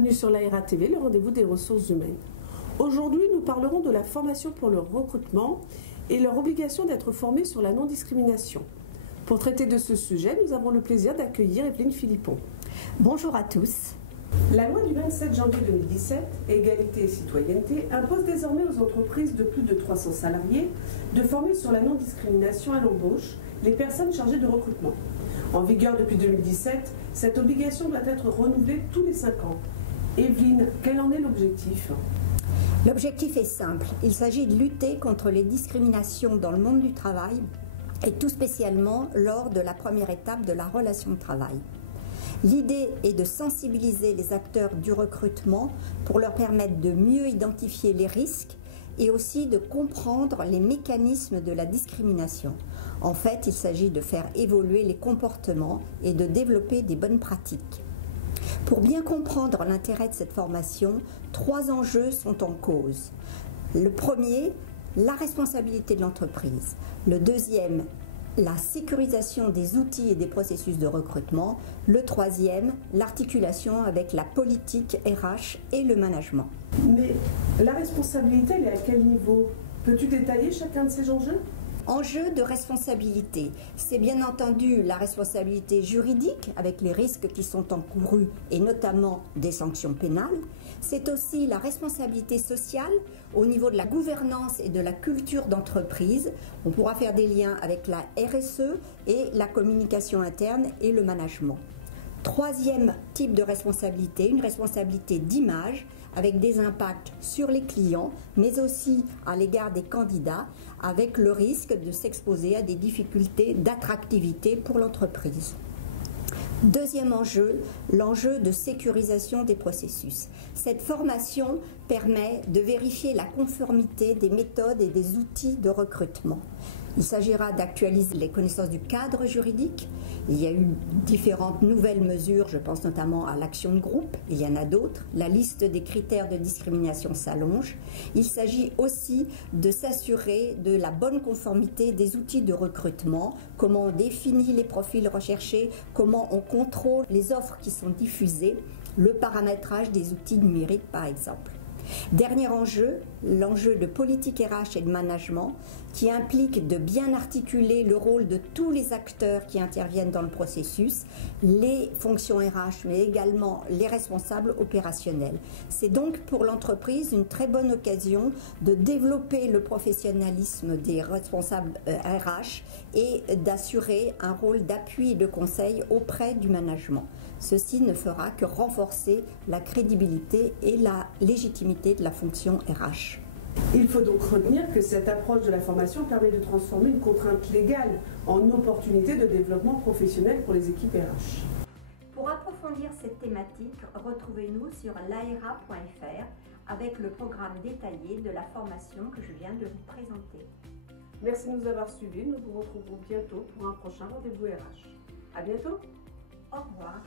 bienvenue sur l'AERA TV, le rendez-vous des ressources humaines. Aujourd'hui, nous parlerons de la formation pour le recrutement et leur obligation d'être formés sur la non-discrimination. Pour traiter de ce sujet, nous avons le plaisir d'accueillir Evelyne Philippon. Bonjour à tous. La loi du 27 janvier 2017, Égalité et citoyenneté, impose désormais aux entreprises de plus de 300 salariés de former sur la non-discrimination à l'embauche les personnes chargées de recrutement. En vigueur depuis 2017, cette obligation doit être renouvelée tous les 5 ans. Evelyne, quel en est l'objectif ? L'objectif est simple. Il s'agit de lutter contre les discriminations dans le monde du travail et tout spécialement lors de la première étape de la relation de travail. L'idée est de sensibiliser les acteurs du recrutement pour leur permettre de mieux identifier les risques et aussi de comprendre les mécanismes de la discrimination. En fait, il s'agit de faire évoluer les comportements et de développer des bonnes pratiques. Pour bien comprendre l'intérêt de cette formation, 3 enjeux sont en cause. Le premier, la responsabilité de l'entreprise. Le deuxième, la sécurisation des outils et des processus de recrutement. Le troisième, l'articulation avec la politique RH et le management. Mais la responsabilité, elle est à quel niveau ? Peux-tu détailler chacun de ces enjeux ? Enjeu de responsabilité, c'est bien entendu la responsabilité juridique avec les risques qui sont encourus et notamment des sanctions pénales. C'est aussi la responsabilité sociale au niveau de la gouvernance et de la culture d'entreprise. On pourra faire des liens avec la RSE et la communication interne et le management. Troisième type de responsabilité, une responsabilité d'image avec des impacts sur les clients, mais aussi à l'égard des candidats, avec le risque de s'exposer à des difficultés d'attractivité pour l'entreprise. Deuxième enjeu, l'enjeu de sécurisation des processus. Cette formation permet de vérifier la conformité des méthodes et des outils de recrutement. Il s'agira d'actualiser les connaissances du cadre juridique. Il y a eu différentes nouvelles mesures, je pense notamment à l'action de groupe, il y en a d'autres. La liste des critères de discrimination s'allonge. Il s'agit aussi de s'assurer de la bonne conformité des outils de recrutement, comment on définit les profils recherchés, comment on contrôle les offres qui sont diffusées, le paramétrage des outils numériques par exemple. Dernier enjeu, l'enjeu de politique RH et de management qui implique de bien articuler le rôle de tous les acteurs qui interviennent dans le processus, les fonctions RH mais également les responsables opérationnels. C'est donc pour l'entreprise une très bonne occasion de développer le professionnalisme des responsables RH et d'assurer un rôle d'appui et de conseil auprès du management. Ceci ne fera que renforcer la crédibilité et la légitimité de la fonction RH. Il faut donc retenir que cette approche de la formation permet de transformer une contrainte légale en opportunité de développement professionnel pour les équipes RH. Pour approfondir cette thématique, retrouvez-nous sur laera.fr avec le programme détaillé de la formation que je viens de vous présenter. Merci de nous avoir suivis. Nous vous retrouverons bientôt pour un prochain rendez-vous RH. À bientôt. Au revoir.